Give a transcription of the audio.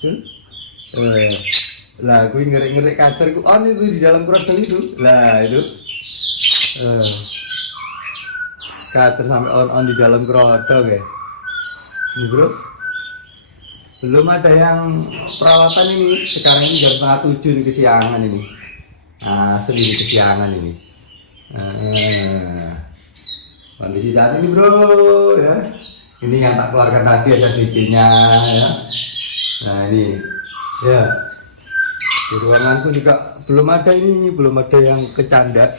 Eh, lah gue ngerek-ngerek kacer ku on itu di dalam keranjang itu. Lah itu. Eh, kacer sampai on di dalam keranjang ya. Ini bro. Belum ada yang perawatan ini. Sekarang ini jam 6:30 nih kesiangan ini. Nah, sedih kesiangan ini. Kondisi saat ini bro ya. Ini yang tak keluarkan tadi SSD-nya ya. Nah ini ya. Di ruanganku juga belum ada yang kecanda.